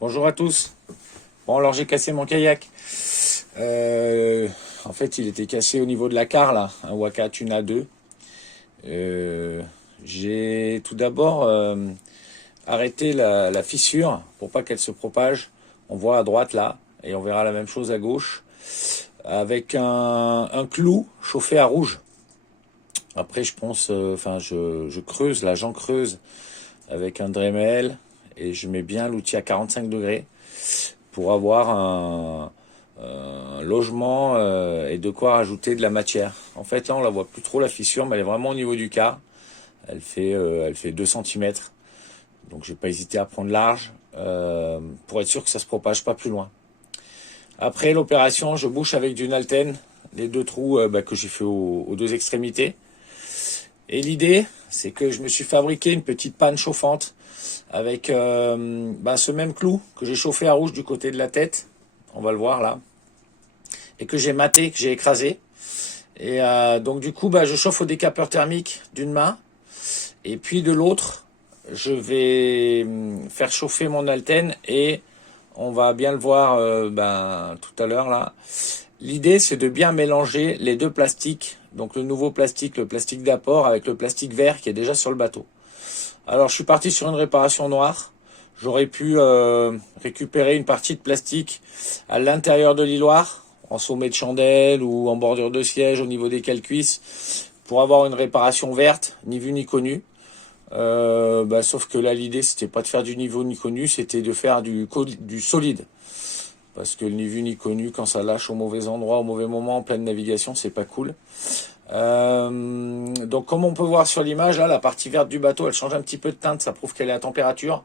Bonjour à tous. Bon, alors j'ai cassé mon kayak. En fait, il était cassé au niveau de la carre, là, un Waka Tuna 2. J'ai tout d'abord arrêté la fissure pour pas qu'elle se propage. On voit à droite là, et on verra la même chose à gauche, avec un clou chauffé à rouge. Après, je pense, je creuse, là, j'en creuse avec un Dremel, et je mets bien l'outil à 45 degrés pour avoir un logement et de quoi rajouter de la matière. En fait, là, on la voit plus trop la fissure, mais elle est vraiment au niveau du quart. Elle fait 2 cm. Donc, j'ai pas hésité à prendre large pour être sûr que ça se propage pas plus loin. Après l'opération, je bouche avec du Nalten les deux trous que j'ai fait aux deux extrémités. Et l'idée, c'est que je me suis fabriqué une petite panne chauffante avec ce même clou que j'ai chauffé à rouge du côté de la tête. On va le voir là. Et que j'ai maté, que j'ai écrasé. Et donc du coup, je chauffe au décapeur thermique d'une main. Et puis de l'autre, je vais faire chauffer mon Alten. Et on va bien le voir tout à l'heure là. L'idée, c'est de bien mélanger les deux plastiques. Donc le nouveau plastique, le plastique d'apport, avec le plastique vert qui est déjà sur le bateau. Alors je suis parti sur une réparation noire. J'aurais pu récupérer une partie de plastique à l'intérieur de l'hiloire, en sommet de chandelle ou en bordure de siège au niveau des cale-cuisses, pour avoir une réparation verte, ni vue ni connue. Sauf que là l'idée c'était pas de faire du niveau ni connu, c'était de faire du solide. Parce que le ni vu ni connu, quand ça lâche au mauvais endroit, au mauvais moment, en pleine navigation, c'est pas cool. Donc comme on peut voir sur l'image, là, la partie verte du bateau, elle change un petit peu de teinte, ça prouve qu'elle est à température.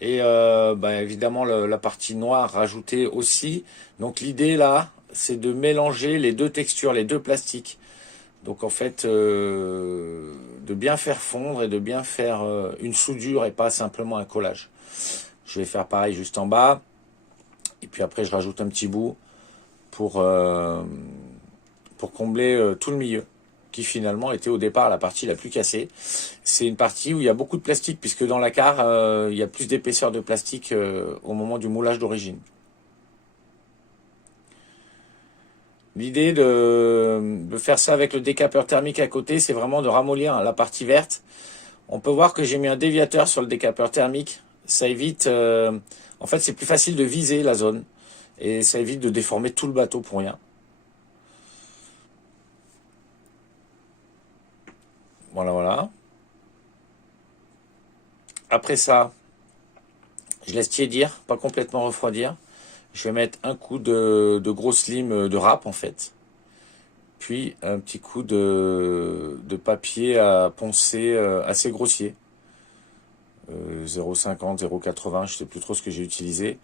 Et évidemment, la partie noire rajoutée aussi. Donc l'idée là, c'est de mélanger les deux textures, les deux plastiques. Donc en fait, de bien faire fondre et de bien faire une soudure et pas simplement un collage. Je vais faire pareil juste en bas. Et puis après, je rajoute un petit bout pour combler tout le milieu, qui finalement était au départ la partie la plus cassée. C'est une partie où il y a beaucoup de plastique, puisque dans la carre, il y a plus d'épaisseur de plastique au moment du moulage d'origine. L'idée de faire ça avec le décapeur thermique à côté, c'est vraiment de ramollir la partie verte. On peut voir que j'ai mis un déviateur sur le décapeur thermique. Ça évite... en fait, c'est plus facile de viser la zone. Et ça évite de déformer tout le bateau pour rien. Voilà, voilà. Après ça, je laisse tiédir, pas complètement refroidir. Je vais mettre un coup de grosse lime de râpe en fait. Puis un petit coup de papier à poncer assez grossier. 0,50, 0,80, je sais plus trop ce que j'ai utilisé.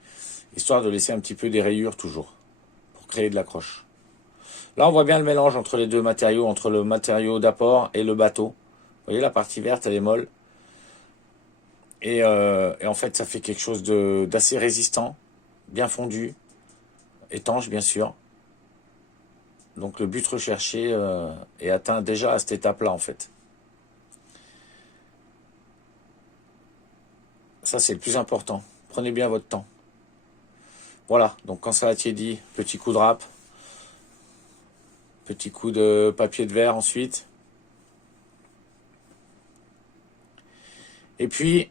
Histoire de laisser un petit peu des rayures toujours, pour créer de l'accroche. Là on voit bien le mélange entre les deux matériaux, entre le matériau d'apport et le bateau. Vous voyez la partie verte elle est molle. Et en fait ça fait quelque chose d'assez résistant, bien fondu, étanche bien sûr. Donc le but recherché est atteint déjà à cette étape-là en fait. Ça c'est le plus important. Prenez bien votre temps. Voilà, donc quand ça a tiédi, petit coup de râpe, petit coup de papier de verre ensuite. Et puis,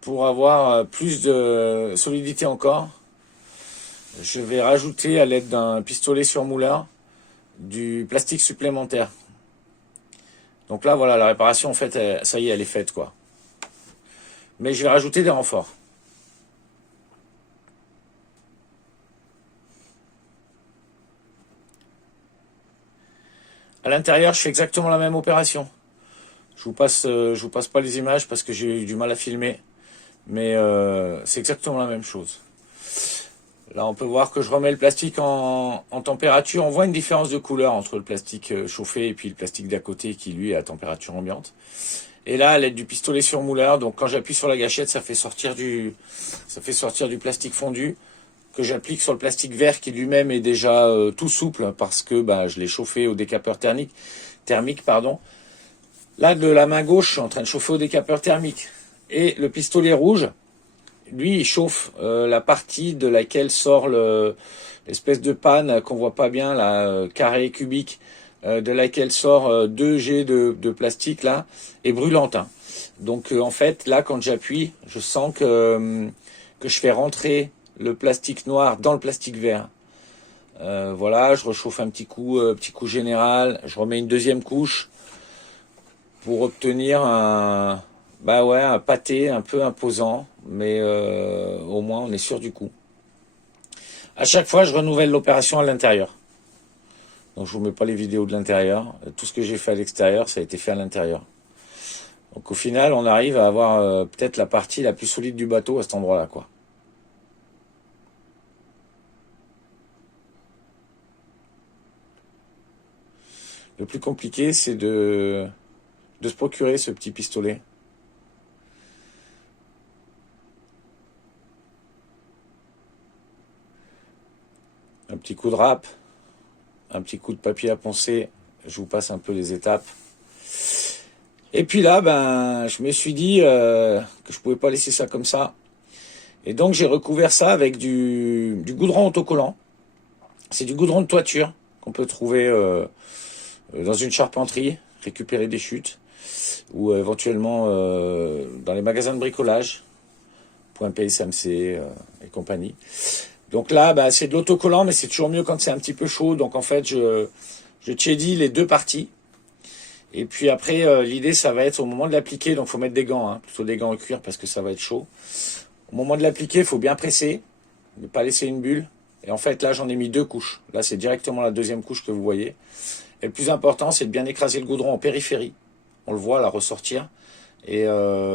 pour avoir plus de solidité encore, je vais rajouter à l'aide d'un pistolet surmouleur du plastique supplémentaire. Donc là, voilà, la réparation, en fait, ça y est, elle est faite, quoi. Mais je vais rajouter des renforts. À l'intérieur, je fais exactement la même opération. Je vous passe pas les images parce que j'ai eu du mal à filmer. Mais c'est exactement la même chose. Là, on peut voir que je remets le plastique en température. On voit une différence de couleur entre le plastique chauffé et puis le plastique d'à côté qui, lui, est à température ambiante. Et là, à l'aide du pistolet surmouleur, donc quand j'appuie sur la gâchette, ça fait sortir du plastique fondu que j'applique sur le plastique vert qui lui-même est déjà tout souple parce que je l'ai chauffé au décapeur thermique, pardon. Là, de la main gauche, je suis en train de chauffer au décapeur thermique. Et le pistolet rouge, lui, il chauffe la partie de laquelle sort l'espèce de panne qu'on voit pas bien, là, carré cubique, de laquelle sort 2 jets de plastique là, est brûlante, hein. Donc en fait, là, quand j'appuie, je sens que je fais rentrer le plastique noir dans le plastique vert. Voilà, je rechauffe un petit coup général, je remets une deuxième couche pour obtenir bah ouais, un pâté un peu imposant, mais au moins on est sûr du coup. À chaque fois, je renouvelle l'opération à l'intérieur. Donc je vous mets pas les vidéos de l'intérieur. Tout ce que j'ai fait à l'extérieur, ça a été fait à l'intérieur. Donc au final, on arrive à avoir peut-être la partie la plus solide du bateau à cet endroit-là, quoi. Le plus compliqué, c'est de se procurer ce petit pistolet. Un petit coup de râpe, un petit coup de papier à poncer. Je vous passe un peu les étapes. Et puis là, ben, je me suis dit que je pouvais pas laisser ça comme ça. Et donc j'ai recouvert ça avec du goudron autocollant. C'est du goudron de toiture qu'on peut trouver dans une charpenterie, récupérer des chutes, ou éventuellement dans les magasins de bricolage, Point P, SMC et compagnie. Donc là, bah, c'est de l'autocollant, mais c'est toujours mieux quand c'est un petit peu chaud. Donc en fait, je tchédis les deux parties. Et puis après, l'idée, ça va être au moment de l'appliquer, donc il faut mettre des gants, hein, plutôt des gants en cuir parce que ça va être chaud. Au moment de l'appliquer, il faut bien presser, ne pas laisser une bulle. Et en fait, là, j'en ai mis 2 couches. Là, c'est directement la deuxième couche que vous voyez. Et le plus important, c'est de bien écraser le goudron en périphérie. On le voit là ressortir. Et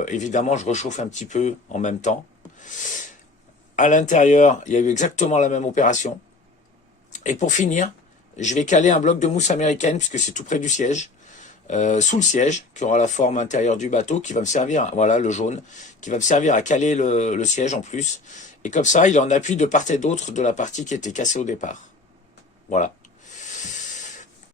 évidemment, je réchauffe un petit peu en même temps. À l'intérieur, il y a eu exactement la même opération. Et pour finir, je vais caler un bloc de mousse américaine, puisque c'est tout près du siège, sous le siège, qui aura la forme intérieure du bateau, qui va me servir, voilà le jaune, qui va me servir à caler le siège en plus. Et comme ça, il est en appui de part et d'autre de la partie qui était cassée au départ. Voilà.